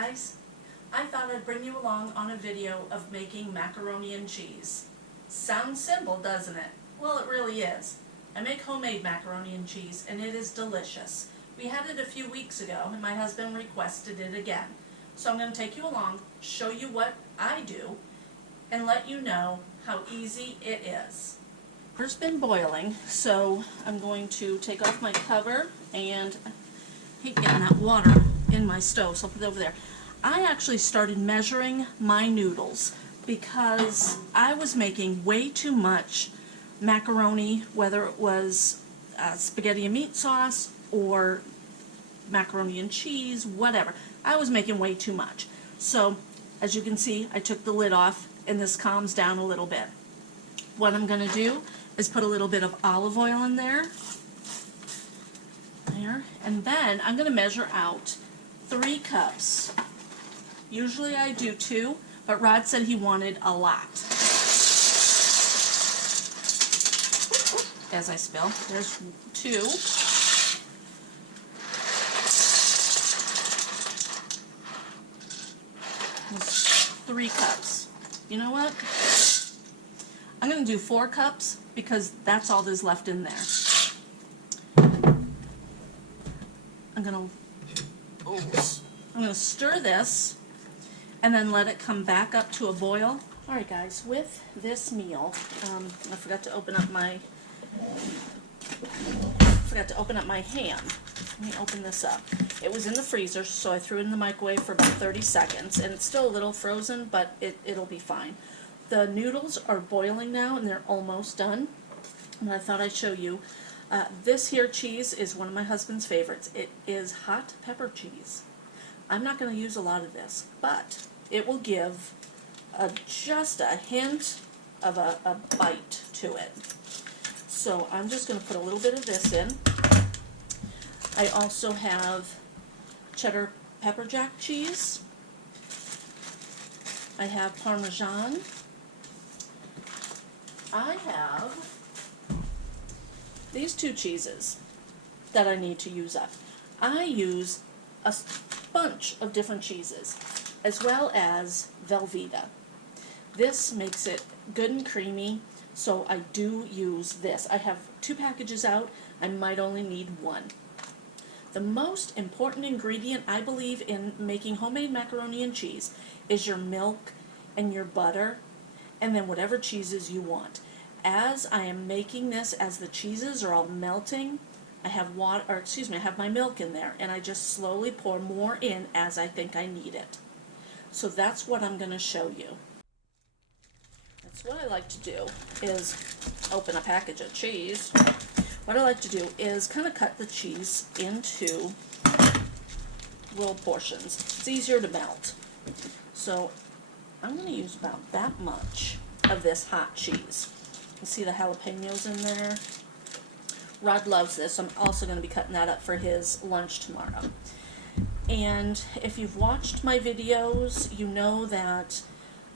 guys, I thought I'd bring you along on a video of making macaroni and cheese. Sounds simple, doesn't it? Well, it really is. I make homemade macaroni and cheese and it is delicious. We had it a few weeks ago and my husband requested it again. So I'm going to take you along, show you what I do, and let you know how easy it is. Water's been boiling, so I'm going to take off my cover, and I hate getting that water in my stove, so I'll put it over there. I actually started measuring my noodles because I was making way too much macaroni, whether it was spaghetti and meat sauce or macaroni and cheese, whatever. I was making way too much. So, as you can see, I took the lid off and this calms down a little bit. What I'm going to do is put a little bit of olive oil in there. And then I'm going to measure out 3 cups. Usually I do 2, but Rod said he wanted a lot. As I spill, there's 2. There's 3 cups. You know what? I'm going to do 4 cups because that's all there's left in there. I'm going to stir this and then let it come back up to a boil. Alright guys, with this meal, I forgot to open up my ham. Let me open this up. It was in the freezer, so I threw it in the microwave for about 30 seconds, and it's still a little frozen, but it'll be fine. The noodles are boiling now, and they're almost done. And I thought I'd show you. This here cheese is one of my husband's favorites. It is hot pepper cheese. I'm not going to use a lot of this, but it will give just a hint of a bite to it. So I'm just going to put a little bit of this in. I also have cheddar pepper jack cheese. I have Parmesan. I have these 2 cheeses that I need to use up. I use a bunch of different cheeses, as well as Velveeta. This makes it good and creamy, so I do use this. I have 2 packages out. I might only need 1. The most important ingredient, I believe, in making homemade macaroni and cheese is your milk and your butter, and then whatever cheeses you want. As I am making this, as the cheeses are all melting, I have I have my milk in there, and I just slowly pour more in as I think I need it. So that's what I'm going to show you. That's what I like to do, is open a package of cheese. What I like to do is kind of cut the cheese into little portions. It's easier to melt. So I'm going to use about that much of this hot cheese. You see the jalapenos in there? Rod loves this. I'm also going to be cutting that up for his lunch tomorrow. And if you've watched my videos, you know that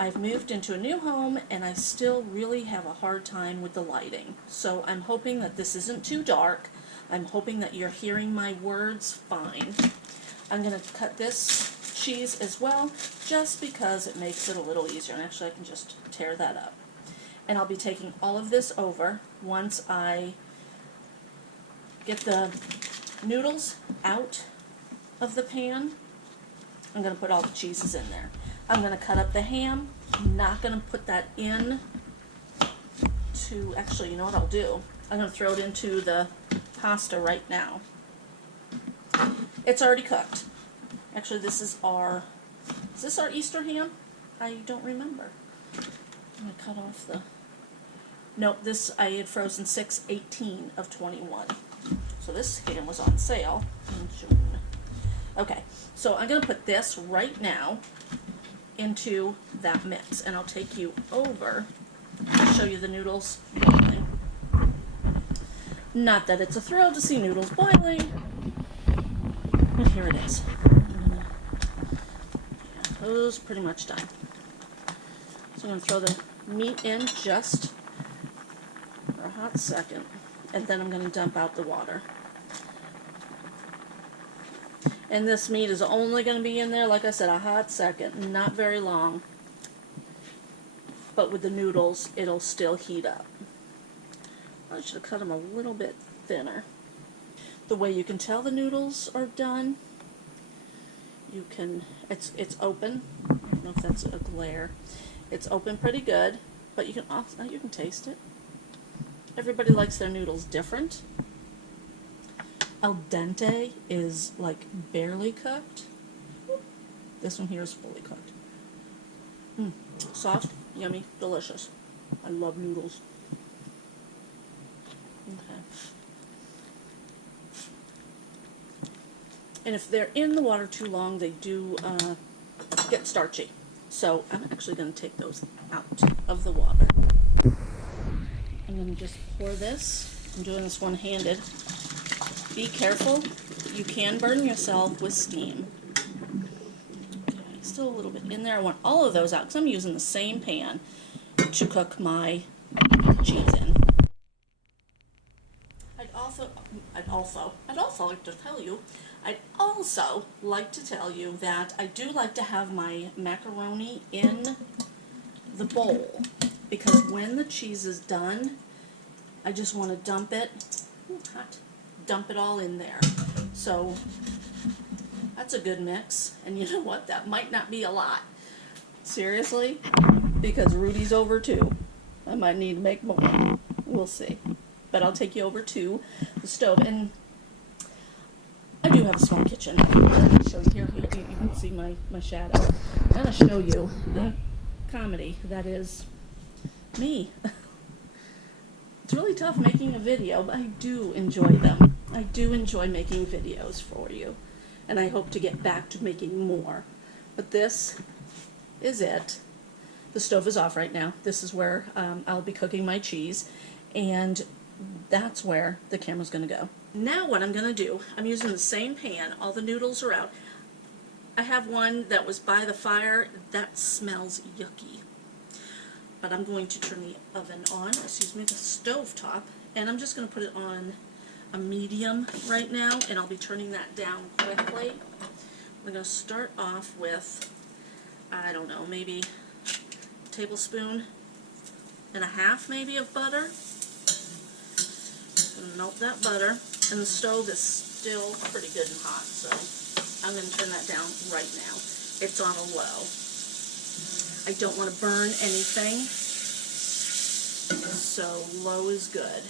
I've moved into a new home and I still really have a hard time with the lighting. So I'm hoping that this isn't too dark. I'm hoping that you're hearing my words fine. I'm going to cut this cheese as well, just because it makes it a little easier. And actually I can just tear that up. And I'll be taking all of this over once I get the noodles out of the pan. I'm going to put all the cheeses in there. I'm going to cut up the ham. I'm not going to put that in to, actually, you know what I'll do? I'm going to throw it into the pasta right now. It's already cooked. Actually, is this our Easter ham? I don't remember. I'm going to cut off the, nope, this I had frozen 6/18 of 21. So this ham was on sale in June. Okay, so I'm going to put this right now into that mix, and I'll take you over to show you the noodles boiling. Not that it's a thrill to see noodles boiling, but here it is. Those pretty much done. So I'm going to throw the meat in just for a hot second, and then I'm going to dump out the water. And this meat is only going to be in there, like I said, a hot second, not very long. But with the noodles, it'll still heat up. I should have cut them a little bit thinner. The way you can tell the noodles are done, you can, it's open. I don't know if that's a glare. It's open pretty good, but you can taste it. Everybody likes their noodles different. Al dente is like barely cooked. This one here is fully cooked. Soft, yummy, delicious. I love noodles. Okay. And if they're in the water too long, they do get starchy. So I'm actually going to take those out of the water. I'm going to just pour this. I'm doing this one-handed. Be careful. You can burn yourself with steam. Okay, still a little bit in there. I want all of those out because I'm using the same pan to cook my cheese in. I'd also like to tell you that I do like to have my macaroni in the bowl, because when the cheese is done, I just want to dump it. Ooh, hot. Dump it all in there. So that's a good mix. And you know what? That might not be a lot. Seriously, because Rudy's over too. I might need to make more. We'll see. But I'll take you over to the stove. And I do have a small kitchen. Let me show you here. You can see my shadow. I'm going to show you the comedy that is me. It's really tough making a video, but I do enjoy them. I do enjoy making videos for you. And I hope to get back to making more. But this is it. The stove is off right now. This is where I'll be cooking my cheese. And that's where the camera's going to go. Now what I'm going to do, I'm using the same pan. All the noodles are out. I have one that was by the fire. That smells yucky. But I'm going to turn the oven on, the stove top, and I'm just going to put it on a medium right now, and I'll be turning that down quickly. I'm going to start off with, I don't know, maybe a tablespoon and a half maybe of butter. I'm going to melt that butter, and the stove is still pretty good and hot, so I'm going to turn that down right now. It's on a low. I don't want to burn anything, so low is good.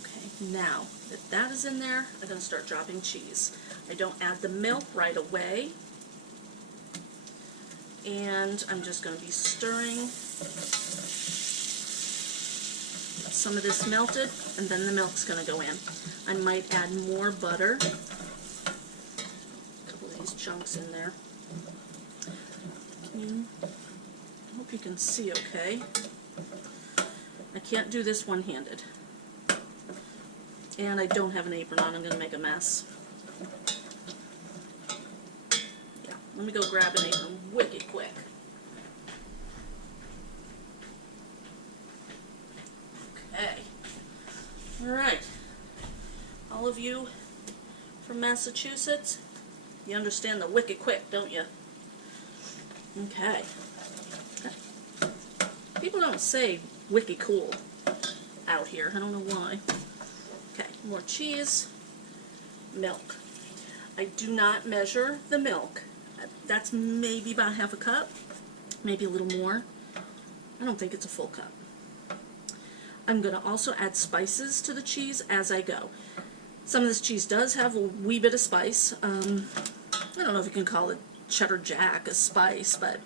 Okay, now that that is in there, I'm going to start dropping cheese. I don't add the milk right away, and I'm just going to be stirring some of this melted, and then the milk's going to go in. I might add more butter, a couple of these chunks in there. I hope you can see okay. I can't do this one-handed. And I don't have an apron on. I'm going to make a mess. Yeah, let me go grab an apron wicked quick. Okay. Alright. All of you from Massachusetts, you understand the wicked quick, don't you? Okay. People don't say wicked cool out here. I don't know why. Okay, more cheese, milk. I do not measure the milk. That's maybe about half a cup, maybe a little more. I don't think it's a full cup. I'm going to also add spices to the cheese as I go. Some of this cheese does have a wee bit of spice. I don't know if you can call it cheddar jack a spice, but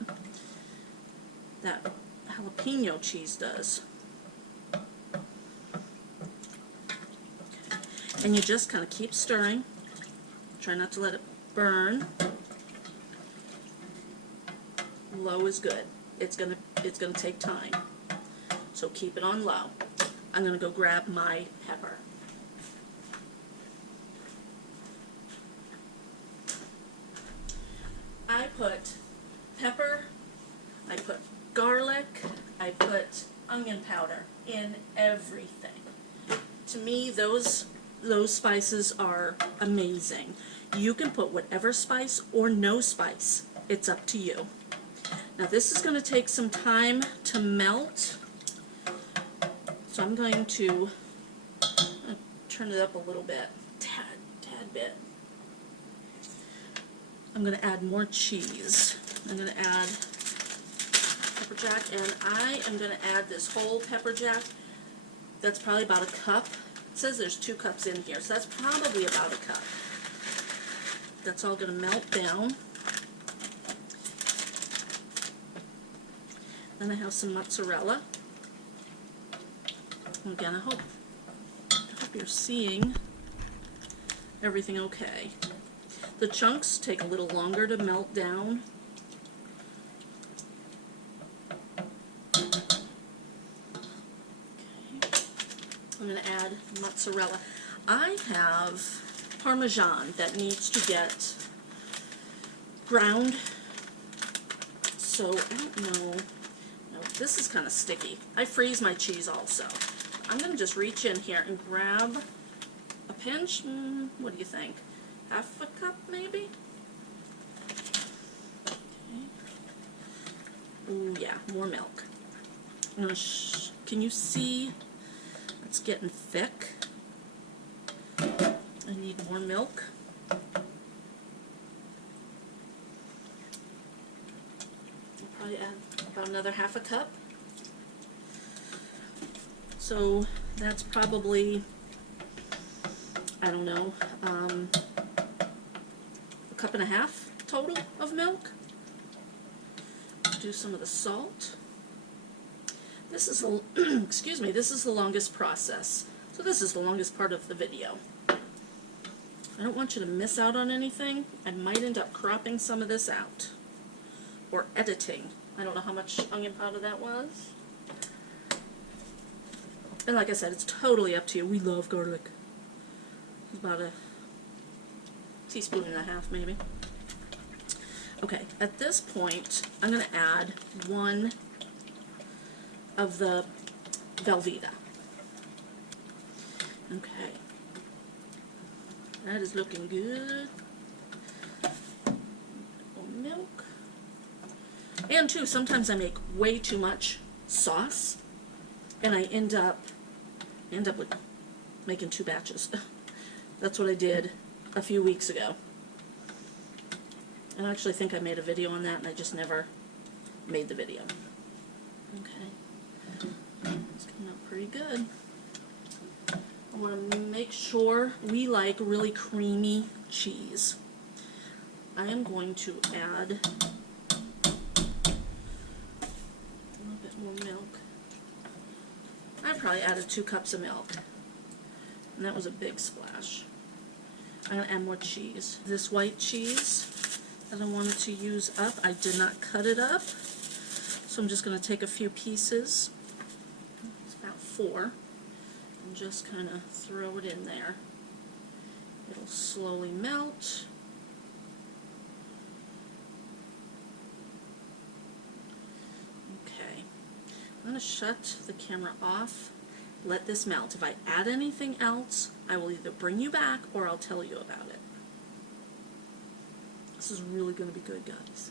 that jalapeno cheese does. Okay. And you just kind of keep stirring. Try not to let it burn. Low is good. It's gonna take time. So keep it on low. I'm gonna go grab my pepper. I put pepper, I put garlic, I put onion powder in everything. To me, those those spices are amazing. You can put whatever spice or no spice. It's up to you. Now this is going to take some time to melt, so I'm going to turn it up a little bit, tad bit. I'm going to add more cheese. I'm going to add pepper jack, and I am going to add this whole pepper jack. That's probably about a cup. It says there's 2 cups in here, so that's probably about a cup. That's all going to melt down. Then I have some mozzarella. Again, I hope you're seeing everything okay. The chunks take a little longer to melt down. Okay. I'm going to add mozzarella. I have Parmesan that needs to get ground, so I don't know. No, this is kind of sticky. I freeze my cheese also. I'm going to just reach in here and grab a pinch. What do you think? Half a cup, maybe? Okay. Ooh, yeah, more milk. I'm gonna can you see? It's getting thick. I need more milk. I'll probably add about another half a cup. So that's probably, I don't know, a cup and a half total of milk. Do some of the salt. This is the, excuse me, this is the longest process. So this is the longest part of the video. I don't want you to miss out on anything. I might end up cropping some of this out. Or editing. I don't know how much onion powder that was. And like I said, it's totally up to you. We love garlic. About a teaspoon and a half, maybe. Okay, at this point, I'm going to add 1 of the Velveeta. Okay. That is looking good. More milk. And too, sometimes I make way too much sauce, and I end up with making 2 batches. That's what I did a few weeks ago. And I actually think I made a video on that, and I just never made the video. Okay. It's coming out pretty good. I want to make sure we like really creamy cheese. I am going to add a little bit more milk. I probably added 2 cups of milk, and that was a big splash. I'm going to add more cheese. This white cheese that I wanted to use up, I did not cut it up, so I'm just going to take a few pieces, it's about 4, and just kind of throw it in there. It'll slowly melt. Okay, I'm going to shut the camera off, let this melt. If I add anything else, I will either bring you back or I'll tell you about it. This is really going to be good, guys.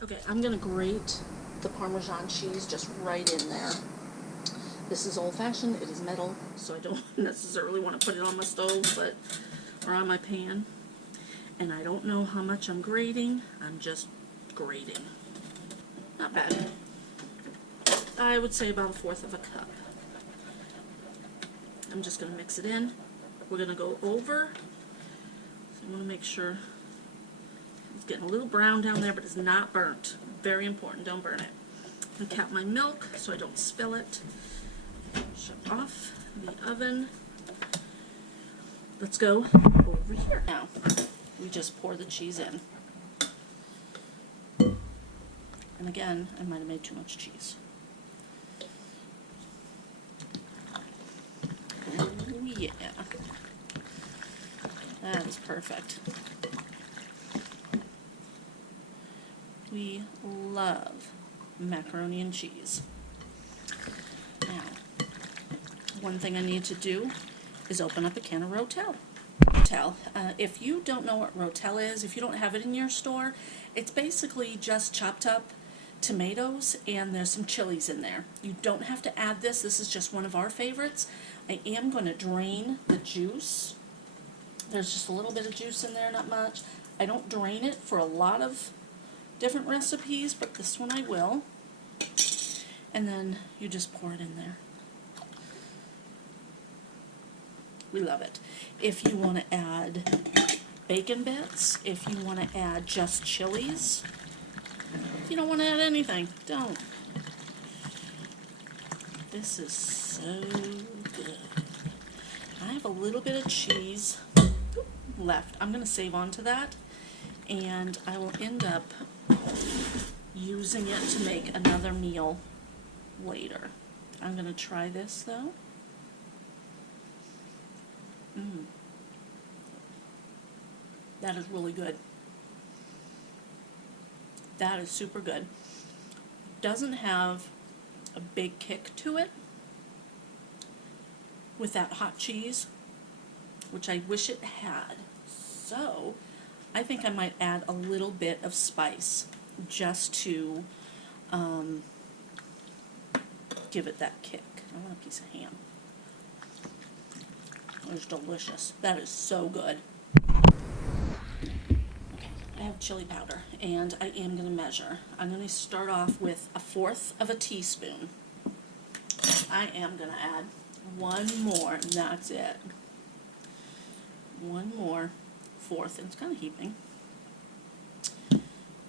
Okay, I'm going to grate the Parmesan cheese just right in there. This is old-fashioned, it is metal, so I don't necessarily want to put it on my stove, or on my pan. And I don't know how much I'm grating, I'm just grating. Not bad. I would say about 1/4 of a cup. I'm just going to mix it in. We're going to go over. So I want to make sure it's getting a little brown down there, but it's not burnt. Very important, don't burn it. I'm going to cap my milk so I don't spill it. Shut off the oven. Let's go over here. Now, we just pour the cheese in. And again, I might have made too much cheese. Oh yeah. That is perfect. We love macaroni and cheese. Now, one thing I need to do is open up a can of Rotel. If you don't know what Rotel is, if you don't have it in your store, it's basically just chopped up tomatoes and there's some chilies in there. You don't have to add this. This is just one of our favorites. I am going to drain the juice. There's just a little bit of juice in there, not much. I don't drain it for a lot of different recipes, but this one I will. And then you just pour it in there. We love it. If you want to add bacon bits, if you want to add just chilies, if you don't want to add anything, don't. This is so good. I have a little bit of cheese left. I'm going to save on to that, and I will end up using it to make another meal later. I'm going to try this though. That is really good. That is super good. Doesn't have a big kick to it with that hot cheese, which I wish it had. So I think I might add a little bit of spice just to give it that kick. I want a piece of ham. It's delicious. That is so good. Okay, I have chili powder, and I am going to measure. I'm going to start off with 1/4 of a teaspoon. I am going to add one more, and that's it. One more, 1/4, and it's kind of heaping.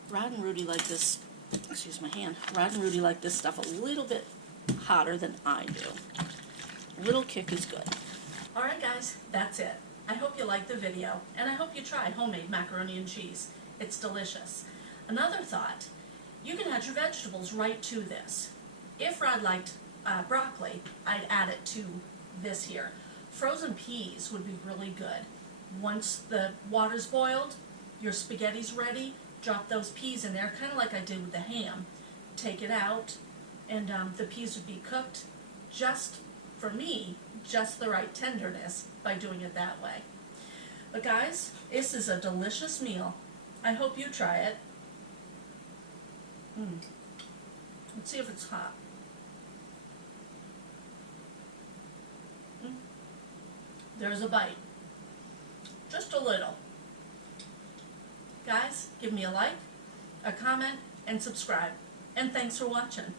Rod and Rudy like this, excuse my hand, Rod and Rudy like this stuff a little bit hotter than I do. A little kick is good. Alright guys, that's it. I hope you liked the video, and I hope you try homemade macaroni and cheese. It's delicious. Another thought, you can add your vegetables right to this. If Rod liked broccoli, I'd add it to this here. Frozen peas would be really good. Once the water's boiled, your spaghetti's ready, drop those peas in there, kind of like I did with the ham. Take it out, and the peas would be cooked just, for me, just the right tenderness by doing it that way. But guys, this is a delicious meal. I hope you try it. Let's see if it's hot. There's a bite. Just a little. Guys, give me a like, a comment, and subscribe. And thanks for watching.